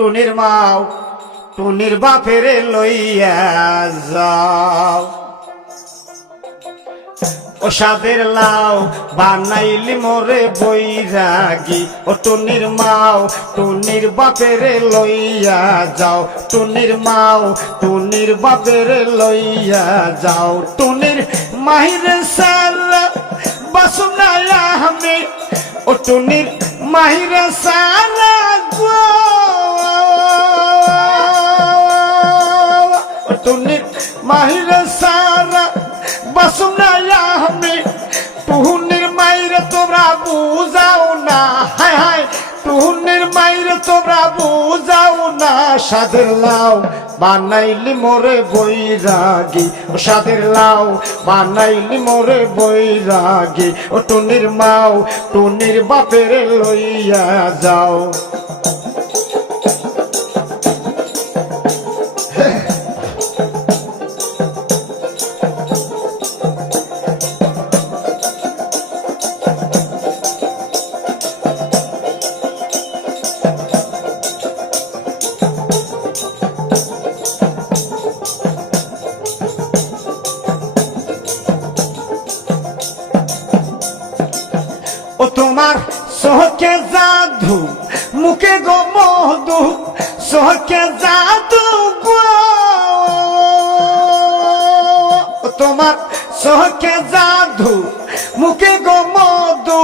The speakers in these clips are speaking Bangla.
টুনির মাও টুনির বাপেরে লইয়া যাও ও সাদের লাও বানাইলি মোরে বৈরাগী ও টুনির মাও টুনির বাপেরে লইয়া যাও টুনির মাও টুনির বাপেরে লইয়া যাও টুনির মাহিরে সারা বাসুনায়া আমি ও টুনির মাহিরে সারা গো টুনির মাহিরে সারা বাসুনায়া আমি টুনির মাইরে তোমরা বুঝাও না হায় হায় টুনির মাইরে তোমরা বুঝাও না সাদের লাও বানাইলি মোরে বৈরাগী ও সাদের লাও বানাইলি মোরে বৈরাগী ও টুনির মাও টুনির বাপেরে লইয়া যাও ও তোমার সোহকে জাদু মুখে গো মধু সোহকে জাদু গো তোমার সোহকে জাদু মুখে গো মধু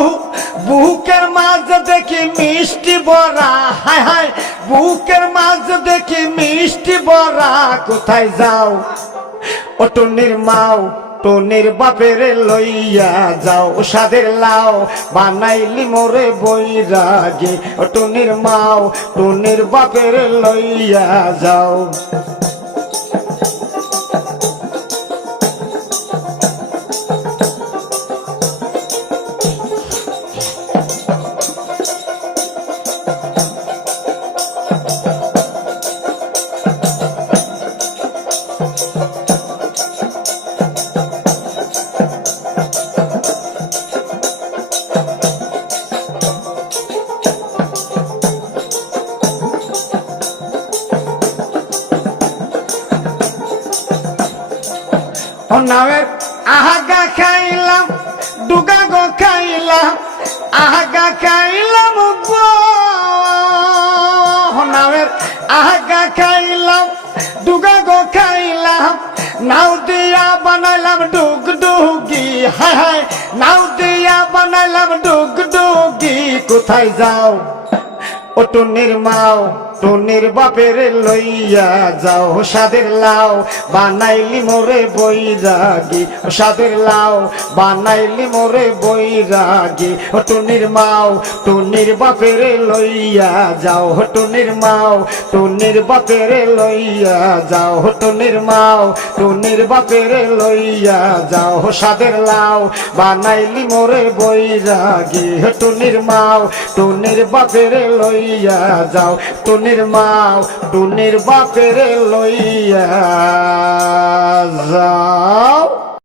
বুকের মাঝে দেখি মিষ্টি বড়া হায় হায় বুকের মাঝে দেখি মিষ্টি বড়া কোথায় যাও ও টুনির মাও টুনির বাপেরে লইয়া যাও ও সাদের লাও বানাইলি মোরে বৈরাগী ও টুনির মাও টুনির বাপেরে লইয়া যাও ও নামের আহাগা খাইলাম ডুগা গো খাইলাম আহাগা খাইলাম গো নামের আহাগা খাইলাম ডুগা গো খাইলাম নাও দিয়া বানাইলাম ডুগ ডুগি হায় হায় নাও দিয়া বানাইলাম ডুগ ডুগি কোথায় যাও ও টুনির মাও টুনির বাপেরে লইয়া যাও সাদের লাও বানাইলি মোরে বৈরাগী ও সাদের লাও বানাইলি মোরে বৈরাগী ও টুনির মাও টুনির বাপেরে লইয়া যাও টুনির মাও টুনির বাপেরে লইয়া যাও টুনির মাও টুনির বাপেরে লইয়া যাও সাদের লাও বানাইলি মোরে বৈরাগী টুনির মাও টুনির বাপেরে লইয়া যাও টুনির মাও টুনির বাপেরে লইয়া যাও।